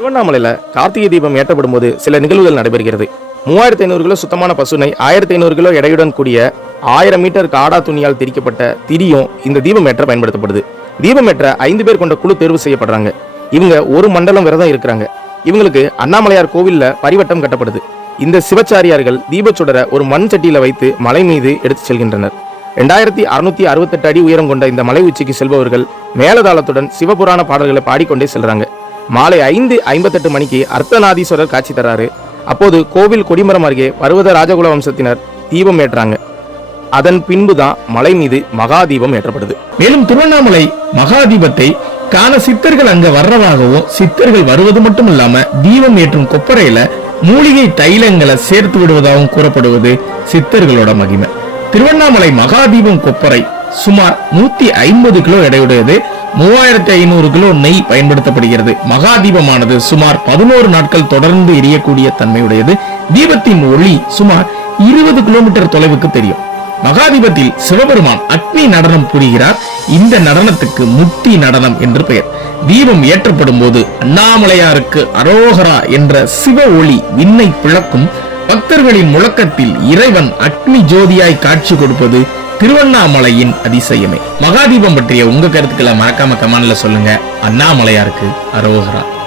திருவண்ணாமலையில் கார்த்திகை தீபம் ஏற்றப்படும் போது சில நிகழ்வுகள் நடைபெறுகிறது. மூவாயிரத்தி ஐநூறு கிலோ சுத்தமான பசுனை ஆயிரத்தி ஐநூறு கிலோ எடையுடன் கூடிய ஆயிரம் மீட்டர் காடா துணியால் திரிக்கப்பட்ட திரியும் இந்த தீபம் ஏற்ற பயன்படுத்தப்படுது. தீபம் ஏற்ற ஐந்து பேர் கொண்ட குழு தேர்வு செய்யப்படுறாங்க. இவங்க ஒரு மண்டலம் விரதம் இருக்கிறாங்க. இவங்களுக்கு அண்ணாமலையார் கோவிலில் பரிவட்டம் கட்டப்படுது. இந்த சிவச்சாரியார்கள் தீபச்சுடரை ஒரு மண் சட்டியில் வைத்து மலை மீது எடுத்து செல்கின்றனர். ரெண்டாயிரத்தி அறுநூத்தி அறுபத்தெட்டு அடி உயரம் கொண்ட இந்த மலை உச்சிக்கு செல்பவர்கள் மேலதாளத்துடன் சிவபுராண பாடல்களை பாடிக்கொண்டே செல்றாங்க. மாலை ஐந்து ஐம்பத்தெட்டு மணிக்கு அர்த்தநாதீஸ்வரர் காட்சி தராரு. அப்போது கோவில் கொடிமரம் அருகே பர்வத ராஜகுல வம்சத்தினர் தீபம் ஏற்றாங்க. அதன் பின்புதான் மலை மீது மகா தீபம் ஏற்றப்படுது. மேலும் திருவண்ணாமலை மகாதீபத்தை காண சித்தர்கள் அங்க வர்றதாகவும் சித்தர்கள் வருவது மட்டும் இல்லாம தீபம் ஏற்றும் கொப்பரையில மூலிகை தைலங்களை சேர்த்து விடுவதாகவும் கூறப்படுவது சித்தர்களோட மகிமை. திருவண்ணாமலை மகாதீபம் கொப்பரை சுமார் நூத்தி ஐம்பது கிலோ எடையுடையது மூவாயிரத்தி ஐநூறு கிலோ நெய் பயன்படுத்தப்படுகிறது. மகா தீபமானது சுமார் பதினோரு நாட்கள் தொடர்ந்து எரியக்கூடிய தன்மையுடையது. தீபத்தின் ஒளி சுமார் இருபது கிலோமீட்டர் தொலைவுக்கு தெரியும். மகாதீபத்தில் சிவபெருமான் அக்னி நடனம் புரிகிறார். இந்த நடனத்துக்கு முட்டி நடனம் என்று பெயர். தீபம் ஏற்றப்படும் போது அண்ணாமலையாருக்கு அரோகரா என்ற சிவ ஒளி விண்ணை பிளக்கும். பக்தர்களின் முழக்கத்தில் இறைவன் அக்னி ஜோதியாய் காட்சி கொடுப்பது திருவண்ணாமலையின் அதிசயமே. மகாதீபம் பற்றிய உங்க கருத்துக்களை மறக்காம கமெண்ட்ல சொல்லுங்க. அண்ணாமலையாருக்கு அரோகரா.